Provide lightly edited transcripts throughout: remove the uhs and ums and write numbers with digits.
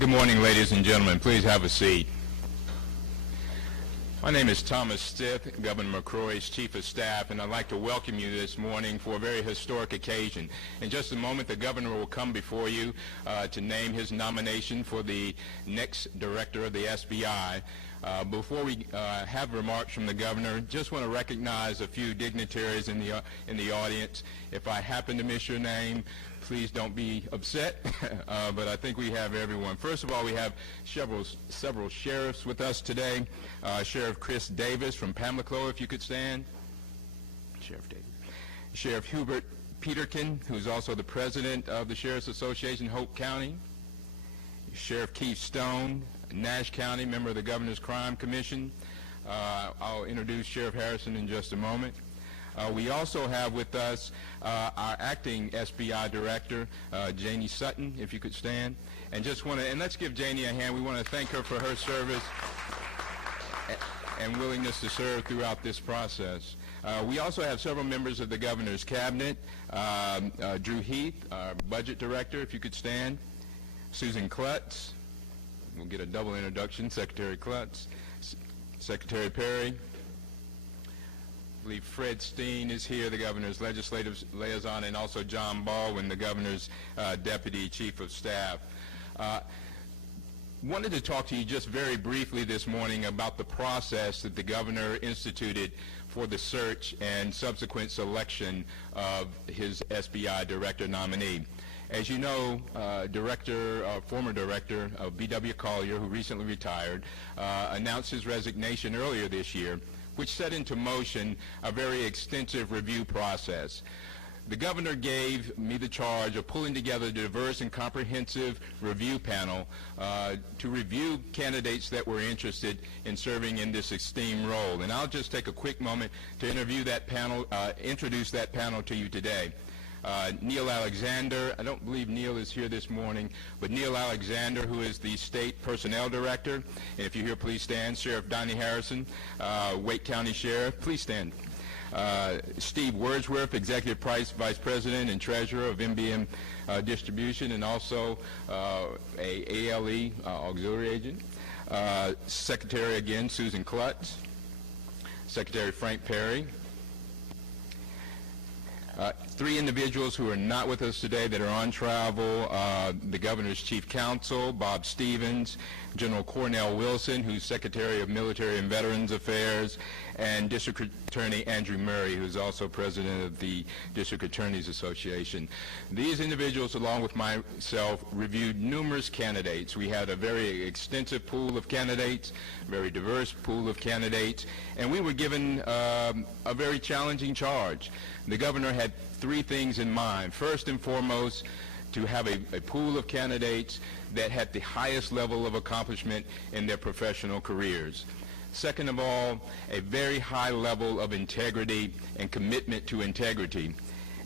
Good morning, ladies and gentlemen. Please have a seat. My name is Thomas Stith, Governor McCrory's Chief of Staff, and I'd like to welcome you this morning for a very historic occasion. In just a moment, the Governor will come before you to name his nomination for the next Director of the SBI. Before we have remarks from the Governor, just want to recognize a few dignitaries in the audience. If I happen to miss your name, please don't be upset, but I think we have everyone. First of all, we have several sheriffs with us today. Sheriff Chris Davis from Pamlico, if you could stand. Sheriff Davis. Sheriff Hubert Peterkin, who's also the president of the Sheriff's Association, Hope County. Sheriff Keith Stone, Nash County, member of the Governor's Crime Commission. I'll introduce Sheriff Harrison in just a moment. We also have with us our acting SBI director, Janie Sutton, if you could stand. And let's give Janie a hand. We want to thank her for her service and willingness to serve throughout this process. We also have several members of the Governor's Cabinet. Drew Heath, our budget director, if you could stand. Susan Klutz, we'll get a double introduction, Secretary Klutz. Secretary Perry. I believe Fred Steen is here, the Governor's legislative liaison, and also John Baldwin, the Governor's Deputy Chief of Staff. Wanted to talk to you just very briefly this morning about the process that the Governor instituted for the search and subsequent selection of his SBI Director nominee. As you know, former Director of B.W. Collier, who recently retired, announced his resignation earlier this year, which set into motion a very extensive review process. The Governor gave me the charge of pulling together a diverse and comprehensive review panel to review candidates that were interested in serving in this esteemed role. And I'll just take a quick moment to introduce that panel to you today. Neil Alexander, I don't believe Neil is here this morning, but Neil Alexander, who is the State Personnel Director, and if you're here, please stand. Sheriff Donnie Harrison, Wake County Sheriff, please stand. Steve Wordsworth, Executive Vice President and Treasurer of MBM Distribution, and also a ALE auxiliary agent. Secretary again, Susan Klutz. Secretary Frank Perry. Three individuals who are not with us today that are on travel, the Governor's Chief Counsel, Bob Stevens, General Cornell Wilson, who's Secretary of Military and Veterans Affairs, and District Attorney Andrew Murray, who's also President of the District Attorneys Association. These individuals, along with myself, reviewed numerous candidates. We had a very extensive pool of candidates, very diverse pool of candidates, and we were given a very challenging charge. The Governor had three things in mind. First and foremost, to have a pool of candidates that had the highest level of accomplishment in their professional careers. Second of all, a very high level of integrity and commitment to integrity.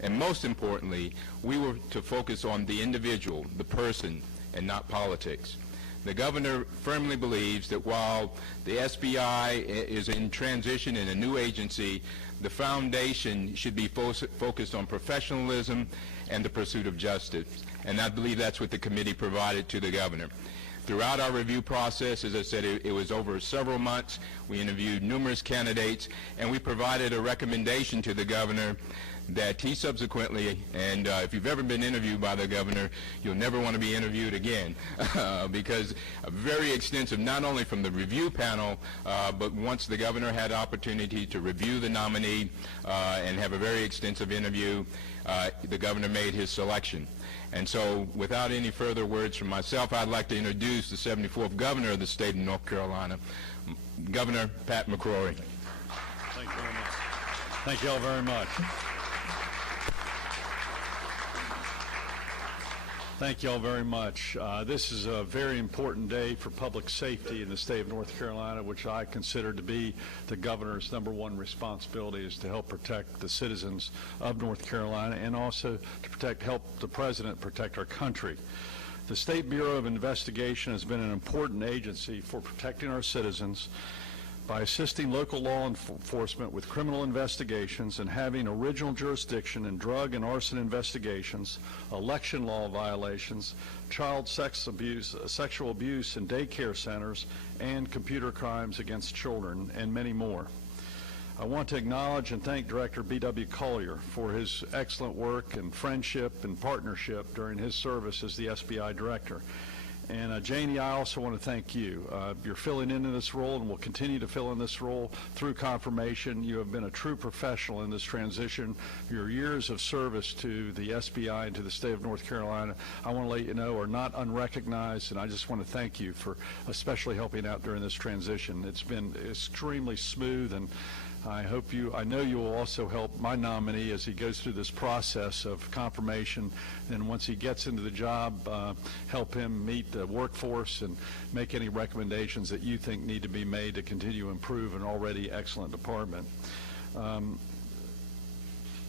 And most importantly, we were to focus on the individual, the person, and not politics. The Governor firmly believes that while the SBI is in transition in a new agency, the foundation should be focused on professionalism and the pursuit of justice. And I believe that's what the committee provided to the Governor. Throughout our review process, as I said, it was over several months. We interviewed numerous candidates, and we provided a recommendation to the Governor that he subsequently, and if you've ever been interviewed by the Governor, you'll never want to be interviewed again because very extensive, not only from the review panel, but once the Governor had opportunity to review the nominee and have a very extensive interview, the Governor made his selection. And so without any further words from myself, I'd like to introduce the 74th Governor of the state of North Carolina, Governor Pat McCrory. Thank you very much. Thank you all very much. Thank you all very much. This is a very important day for public safety in the state of North Carolina, which I consider to be the Governor's #1 responsibility, is to help protect the citizens of North Carolina and also to help the President protect our country. The State Bureau of Investigation has been an important agency for protecting our citizens by assisting local law enforcement with criminal investigations and having original jurisdiction in drug and arson investigations, election law violations, child sexual abuse in daycare centers, and computer crimes against children, and many more. I want to acknowledge and thank Director B.W. Collier for his excellent work and friendship and partnership during his service as the SBI Director. And Janie, I also want to thank you. You're filling into this role and will continue to fill in this role through confirmation. You have been a true professional in this transition. Your years of service to the SBI and to the state of North Carolina, I want to let you know, are not unrecognized, and I just want to thank you for especially helping out during this transition. It's been extremely smooth, and I know you will also help my nominee as he goes through this process of confirmation, and once he gets into the job, help him meet the workforce and make any recommendations that you think need to be made to continue to improve an already excellent department.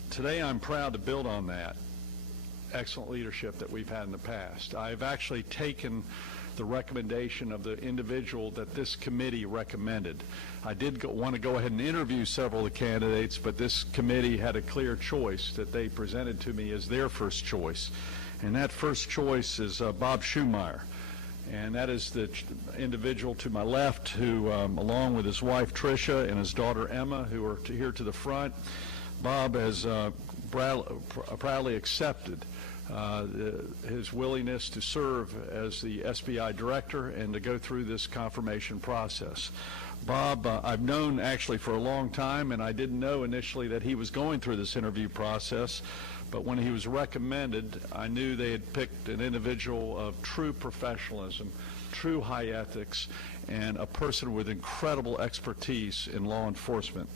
Today I'm proud to build on that excellent leadership that we've had in the past. I've actually taken the recommendation of the individual that this committee recommended. I did want to go ahead and interview several of the candidates, but this committee had a clear choice that they presented to me as their first choice. And that first choice is Bob Schurmeier. And that is the individual to my left who, along with his wife Tricia and his daughter Emma, who are here to the front, Bob has proudly accepted his willingness to serve as the SBI Director and to go through this confirmation process. Bob, I've known actually for a long time, and I didn't know initially that he was going through this interview process, but when he was recommended, I knew they had picked an individual of true professionalism, true high ethics, and a person with incredible expertise in law enforcement.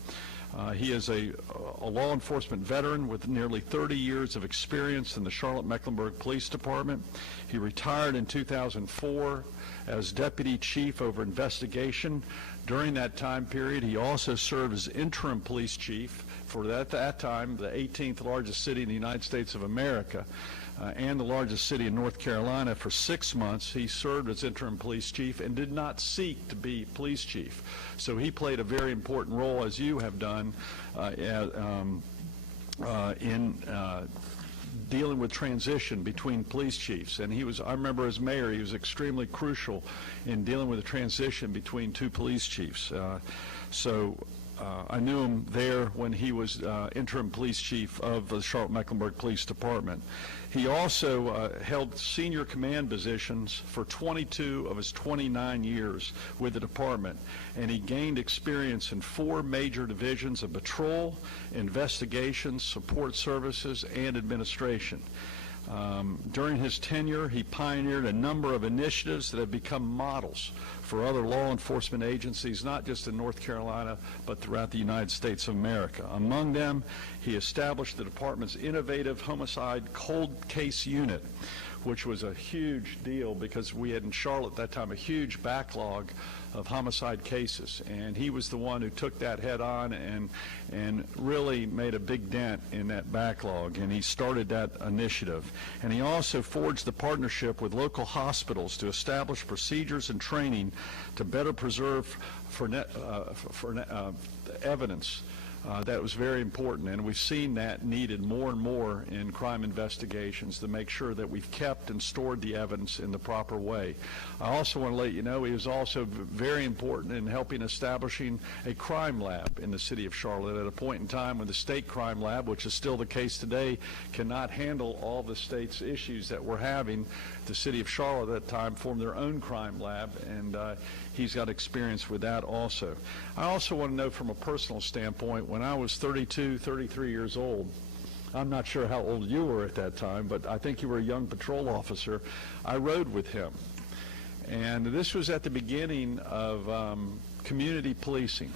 He is a law enforcement veteran with nearly 30 years of experience in the Charlotte-Mecklenburg Police Department. He retired in 2004 as Deputy Chief over Investigation. During that time period, he also served as interim police chief for, at that time, the 18th largest city in the United States of America. And the largest city in North Carolina. For 6 months, he served as interim police chief and did not seek to be police chief. So he played a very important role, as you have done, in dealing with transition between police chiefs. And he was, I remember as mayor, he was extremely crucial in dealing with the transition between two police chiefs. I knew him there when he was interim police chief of the Charlotte-Mecklenburg Police Department. He also held senior command positions for 22 of his 29 years with the department, and he gained experience in 4 major divisions of patrol, investigations, support services, and administration. During his tenure, he pioneered a number of initiatives that have become models for other law enforcement agencies, not just in North Carolina, but throughout the United States of America. Among them, he established the department's innovative homicide cold case unit, which was a huge deal because we had in Charlotte at that time a huge backlog of homicide cases, and he was the one who took that head on and really made a big dent in that backlog, and he started that initiative. And he also forged the partnership with local hospitals to establish procedures and training to better preserve evidence. That was very important, and we've seen that needed more and more in crime investigations to make sure that we've kept and stored the evidence in the proper way. I also want to let you know he was also very important in helping establishing a crime lab in the city of Charlotte at a point in time when the state crime lab, which is still the case today, cannot handle all the state's issues that we're having. The city of Charlotte at that time formed their own crime lab, and he's got experience with that also. I also want to know from a personal standpoint, when I was 32, 33 years old, I'm not sure how old you were at that time, but I think you were a young patrol officer, I rode with him. And this was at the beginning of community policing.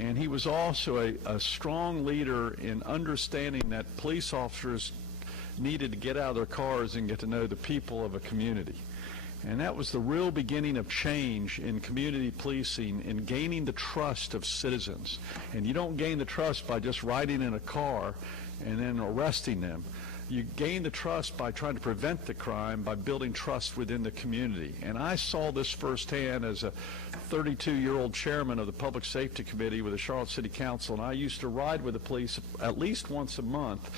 And he was also a strong leader in understanding that police officers needed to get out of their cars and get to know the people of a community. And that was the real beginning of change in community policing, in gaining the trust of citizens. And you don't gain the trust by just riding in a car and then arresting them. you gain the trust by trying to prevent the crime by building trust within the community. And I saw this firsthand as a 32-year-old chairman of the Public Safety Committee with the Charlotte City Council, and I used to ride with the police at least once a month.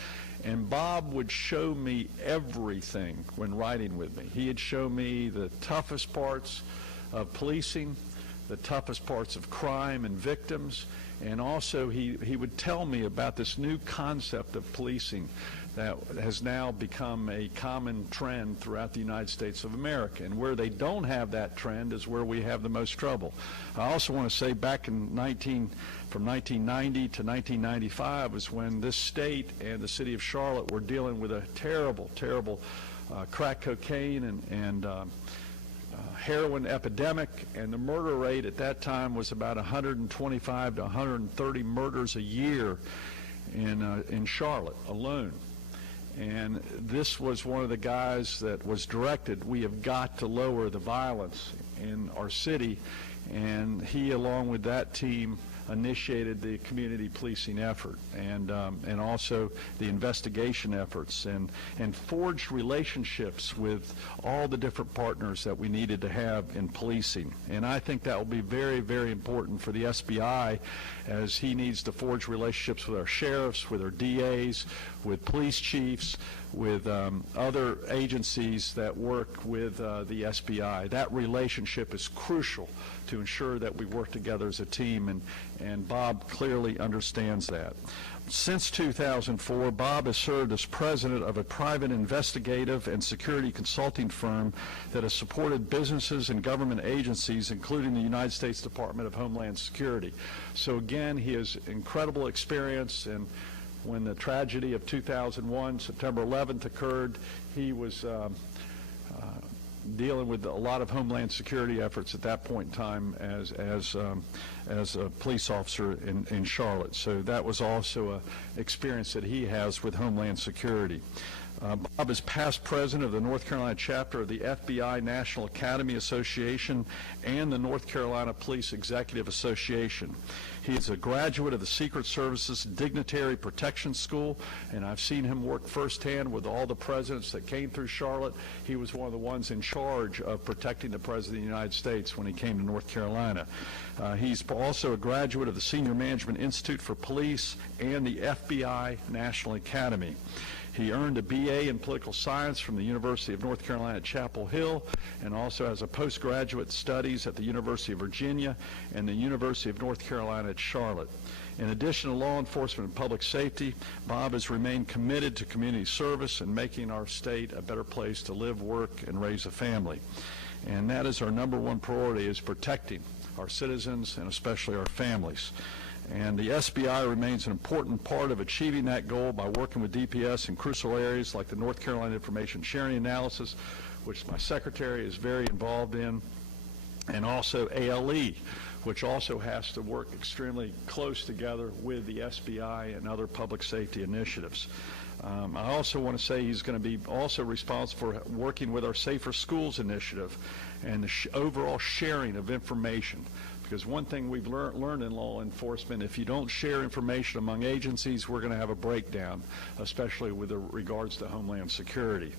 And Bob would show me everything when riding with me. He'd show me the toughest parts of policing, the toughest parts of crime and victims, and also he would tell me about this new concept of policing that has now become a common trend throughout the United States of America. And where they don't have that trend is where we have the most trouble. I also want to say back in from 1990 to 1995 was when this state and the city of Charlotte were dealing with a terrible, terrible crack cocaine and heroin epidemic, and the murder rate at that time was about 125 to 130 murders a year in Charlotte alone. And this was one of the guys that was directed, we have got to lower the violence in our city, and he, along with that team, initiated the community policing effort and also the investigation efforts and forged relationships with all the different partners that we needed to have in policing. And I think that will be very, very important for the SBI as he needs to forge relationships with our sheriffs, with our DAs, with police chiefs, with other agencies that work with the SBI. That relationship is crucial to ensure that we work together as a team, and Bob clearly understands that. Since 2004, Bob has served as president of a private investigative and security consulting firm that has supported businesses and government agencies, including the United States Department of Homeland Security. So again, he has incredible experience, and when the tragedy of 2001, September 11th, occurred, he was dealing with a lot of Homeland Security efforts at that point in time as a police officer in Charlotte. So that was also an experience that he has with Homeland Security. Bob is past president of the North Carolina chapter of the FBI National Academy Association and the North Carolina Police Executive Association. He is a graduate of the Secret Service's Dignitary Protection School, and I've seen him work firsthand with all the presidents that came through Charlotte. He was one of the ones in charge of protecting the President of the United States when he came to North Carolina. He's also a graduate of the Senior Management Institute for Police and the FBI National Academy. He earned a BA in political science from the University of North Carolina at Chapel Hill, and also has a postgraduate studies at the University of Virginia and the University of North Carolina at Charlotte. In addition to law enforcement and public safety, Bob has remained committed to community service and making our state a better place to live, work, and raise a family. And that is our number one priority, is protecting our citizens and especially our families. And the SBI remains an important part of achieving that goal by working with DPS in crucial areas like the North Carolina Information Sharing Analysis, which my secretary is very involved in, and also ALE, which also has to work extremely close together with the SBI and other public safety initiatives. I also want to say he's going to be also responsible for working with our Safer Schools initiative and the overall sharing of information. Because one thing we've learned in law enforcement, if you don't share information among agencies, we're going to have a breakdown, especially with regards to Homeland Security.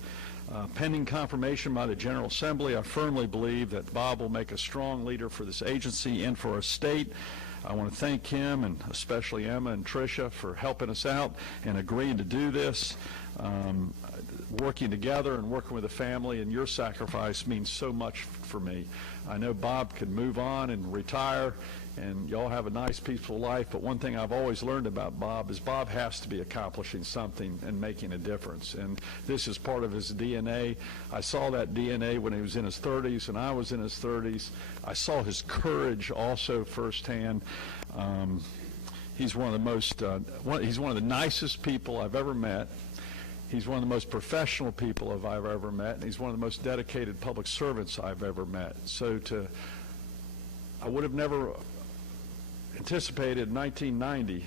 Pending confirmation by the General Assembly, I firmly believe that Bob will make a strong leader for this agency and for our state. I want to thank him, and especially Emma and Tricia, for helping us out and agreeing to do this. Working together and working with the family, and your sacrifice means so much for me. I know Bob can move on and retire, and y'all have a nice, peaceful life, but one thing I've always learned about Bob is Bob has to be accomplishing something and making a difference, and this is part of his DNA. I saw that DNA when he was in his 30s, and I was in his 30s. I saw his courage also firsthand. He's one of the most, he's one of the nicest people I've ever met. He's one of the most professional people I've ever met, and he's one of the most dedicated public servants I've ever met. So I would have never anticipated 1990,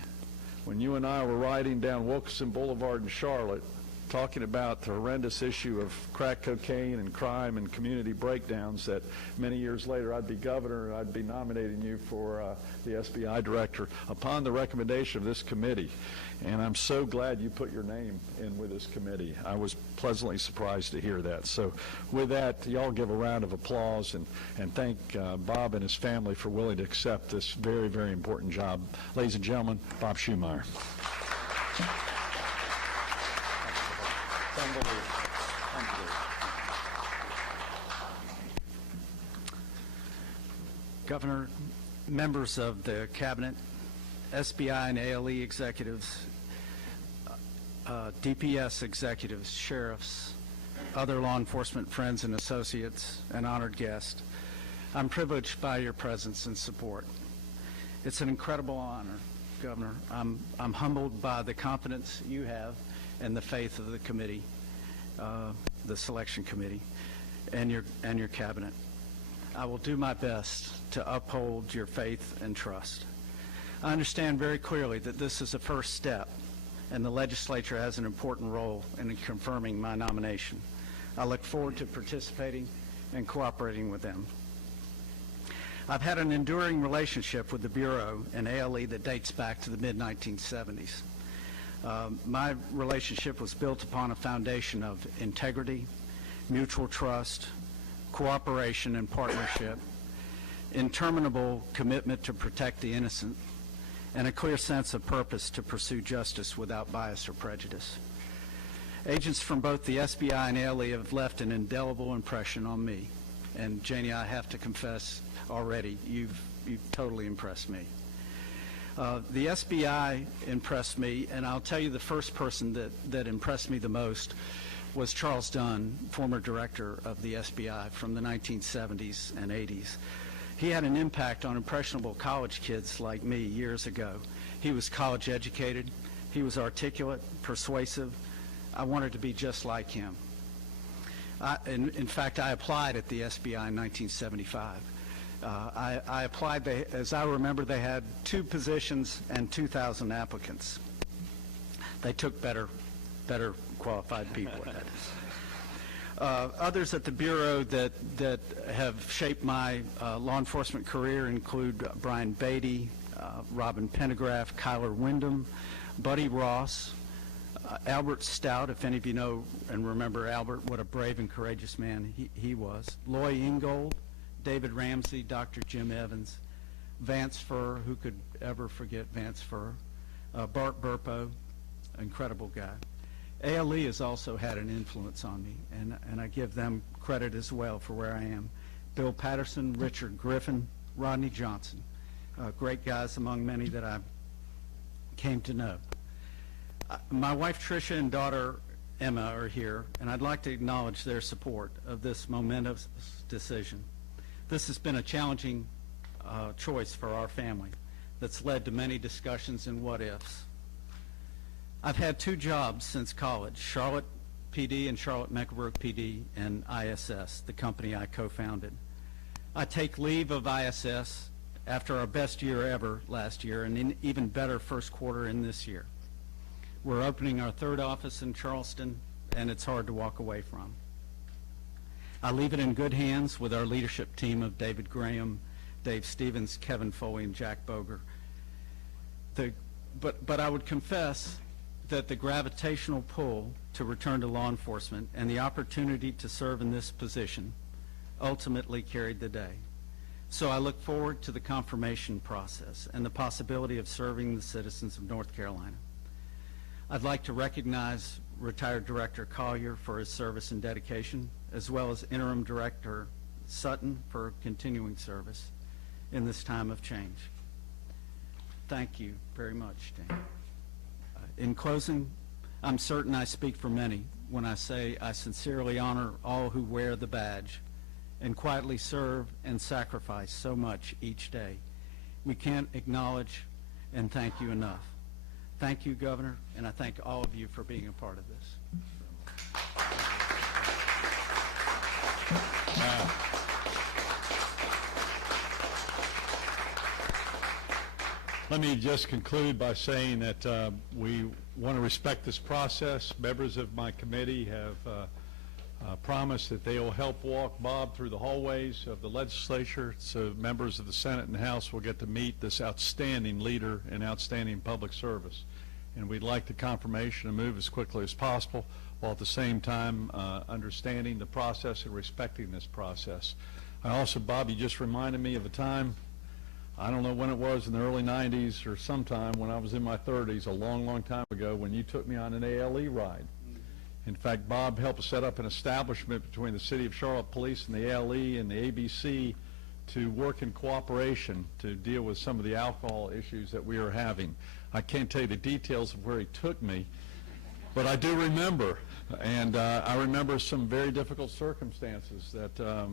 when you and I were riding down Wilkinson Boulevard in Charlotte, talking about the horrendous issue of crack cocaine and crime and community breakdowns, that many years later I'd be governor and I'd be nominating you for the SBI director upon the recommendation of this committee. And I'm so glad you put your name in with this committee. I was pleasantly surprised to hear that. So with that, y'all give a round of applause and thank Bob and his family for willing to accept this very, very important job. Ladies and gentlemen, Bob Schurmeier. Governor, members of the Cabinet, SBI and ALE executives, DPS executives, sheriffs, other law enforcement friends and associates, and honored guests, I'm privileged by your presence and support. It's an incredible honor, Governor. I'm humbled by the confidence you have and the faith of the committee, the selection committee, and your cabinet. I will do my best to uphold your faith and trust. I understand very clearly that this is a first step, and the legislature has an important role in confirming my nomination. I look forward to participating and cooperating with them. I've had an enduring relationship with the Bureau and ALE that dates back to the mid-1970s. My relationship was built upon a foundation of integrity, mutual trust, cooperation and partnership, interminable commitment to protect the innocent, and a clear sense of purpose to pursue justice without bias or prejudice. Agents from both the SBI and ALE have left an indelible impression on me. And Janie, I have to confess already, you've totally impressed me. The SBI impressed me, and I'll tell you the first person that impressed me the most was Charles Dunn, former director of the SBI from the 1970s and 80s. He had an impact on impressionable college kids like me years ago. He was college educated, he was articulate, persuasive. I wanted to be just like him. In fact, I applied at the SBI in 1975. I applied, as I remember, they had 2 positions and 2,000 applicants. They took better qualified people at that. Others at the Bureau that have shaped my law enforcement career include Brian Beatty, Robin Pendergraft, Kyler Wyndham, Buddy Ross, Albert Stout, if any of you know and remember Albert, what a brave and courageous man he was, Loy Ingold, David Ramsey, Dr. Jim Evans, Vance Furr, who could ever forget Vance Furr, Bart Burpo, incredible guy. ALE has also had an influence on me, and I give them credit as well for where I am. Bill Patterson, Richard Griffin, Rodney Johnson, great guys among many that I came to know. My wife Tricia and daughter Emma are here, and I'd like to acknowledge their support of this momentous decision. This has been a challenging choice for our family that's led to many discussions and what-ifs. I've had 2 jobs since college, Charlotte PD and Charlotte Mecklenburg PD and ISS, the company I co-founded. I take leave of ISS after our best year ever last year and an even better first quarter in this year. We're opening our 3rd office in Charleston, and it's hard to walk away from. I leave it in good hands with our leadership team of David Graham, Dave Stevens, Kevin Foley, and Jack Boger. But I would confess that the gravitational pull to return to law enforcement and the opportunity to serve in this position ultimately carried the day. So I look forward to the confirmation process and the possibility of serving the citizens of North Carolina. I'd like to recognize retired Director Collier for his service and dedication, as well as Interim Director Sutton for continuing service in this time of change. Thank you very much, Dan. In closing, I'm certain I speak for many when I say I sincerely honor all who wear the badge and quietly serve and sacrifice so much each day. We can't acknowledge and thank you enough. Thank you, Governor, and I thank all of you for being a part of this. Let me just conclude by saying that we want to respect this process. Members of my committee have promised that they will help walk Bob through the hallways of the legislature, so members of the Senate and House will get to meet this outstanding leader and outstanding public service. And we'd like the confirmation to move as quickly as possible, while at the same time understanding the process and respecting this process. I also, Bob, you just reminded me of a time, I don't know when it was, in the early 90s or sometime when I was in my 30s, a long, long time ago, when you took me on an ALE ride. In fact, Bob helped set up an establishment between the City of Charlotte Police and the ALE and the ABC to work in cooperation to deal with some of the alcohol issues that we were having. I can't tell you the details of where he took me, but I do remember, and I remember some very difficult circumstances that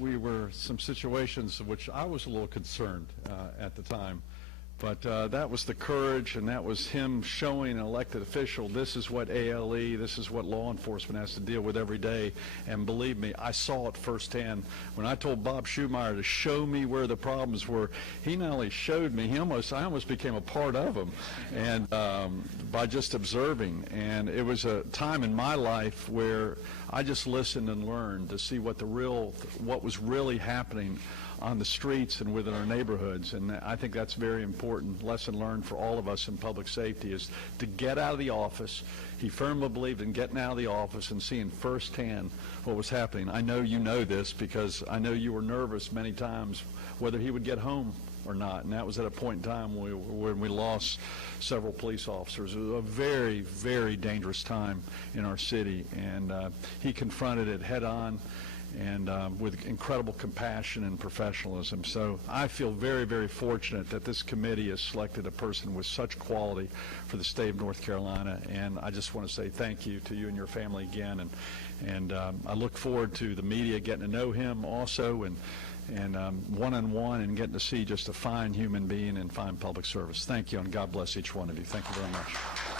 we were, some situations of which I was a little concerned at the time. But that was the courage, and that was him showing an elected official, this is what ALE, this is what law enforcement has to deal with every day. And believe me, I saw it firsthand. When I told Bob Schurmeier to show me where the problems were, he not only showed me, I almost became a part of them, and by just observing. And it was a time in my life where I just listened and learned to see what was really happening on the streets and within our neighborhoods. And I think that's very important lesson learned for all of us in public safety, is to get out of the office. He firmly believed in getting out of the office and seeing firsthand what was happening. I know you know this because I know you were nervous many times whether he would get home or not, and that was at a point in time when we lost several police officers. It was a very, very dangerous time in our city, and he confronted it head on, and with incredible compassion and professionalism. So I feel very, very fortunate that this committee has selected a person with such quality for the state of North Carolina, and I just want to say thank you to you and your family again, and I look forward to the media getting to know him also, and one-on-one, and getting to see just a fine human being and fine public service. Thank you, and God bless each one of you. Thank you very much.